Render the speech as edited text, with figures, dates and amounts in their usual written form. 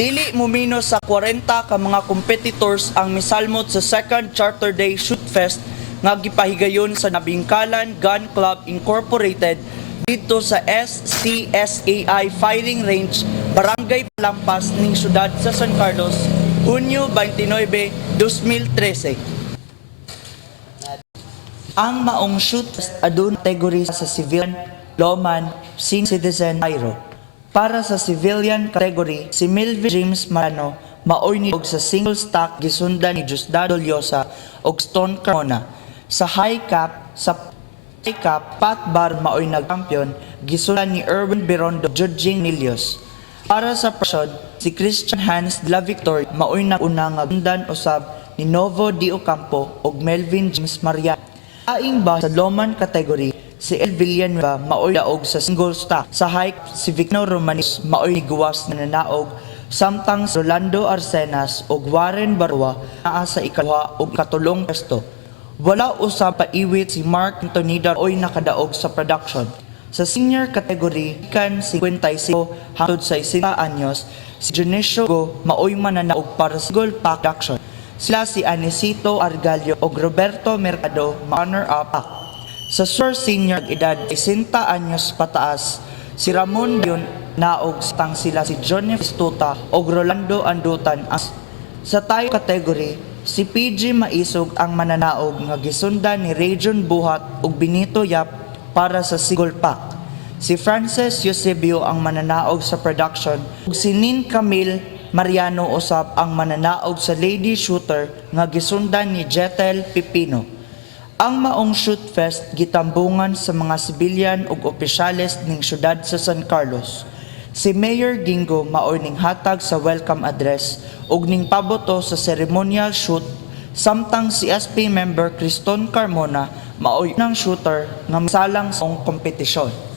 Dili mumino sa 40 ka mga competitors ang misalmot sa second Charter Day Shoot Fest nga gipahigayon sa Nabingkalan Gun Club Incorporated dito sa SCSAI Firing Range, Barangay Palampas ning siyudad sa San Carlos, Hunyo 29, 2013. Ang maong shoot fest adun kategory sa civilian, lawman, senior citizen, Cairo. Para sa civilian category, si Melvin James Marano maoy ni og sa single stock gisundan ni Diosdado Llosa og Stone Carmona. Sa high cap, Pat Bar maoy nag-champion gisundan ni Erwin Birondo, Judging Nilios. Para sa person, si Christian Hans de la Victor maoy nag-una nga sundan usab ni Novo Di Ocampo og Melvin James Mariano. Aing ba sa lawman category, si El Villanueva maoy daog sa single stock. Sa high, si Vicno Romanis maoy niguwas na nanaog, samtang si Rolando Arcenas o Warren Barua naa sa ikaduha o ikatulong pwesto. Wala usab paiwit si Mark Antonida oy nakadaog sa production. Sa senior category, kan 55 hangtod sa 60 anyos, si Junicio Go maoy mananaog para sa gold production. Sila si Anicito Argalio o Roberto Mercado runner-up. Sa senior edad 60 anyos pataas, si Ramon Bion naog stang sila si Johnny Fistuta o Rolando Andutan. Sa tayo category, si PG Maisog ang mananaog nga gisundan ni Region Buhat ug Benito Yap para sa single pack. Si Frances Eusebio ang mananaog sa production ug si Nin Camille Mariano usab ang mananaog sa lady shooter nga gisundan ni Jetel Pipino. Ang maong shoot fest gitambungan sa mga sibilyan ug opisyales ning syudad sa San Carlos. Si Mayor Gingo maoy ning hatag sa welcome address ug ning paboto sa ceremonial shoot, samtang si SP member Criston Carmona maoy nang shooter nga misalang sa kompetisyon.